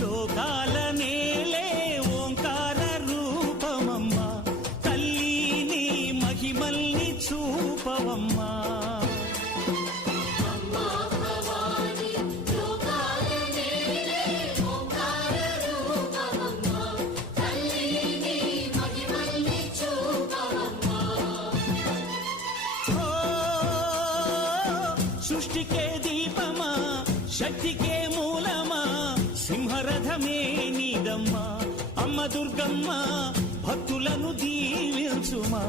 లోకాల నేలే ఓంకార రూపమమ్మా తల్లి నీ మహిమల్ని చూపవమ్మా సృష్టికే దీపమా శక్తికే మూలమా సింహరథమే నీదమ్మా అమ్మ దుర్గమ్మ భక్తులను దీవించుమా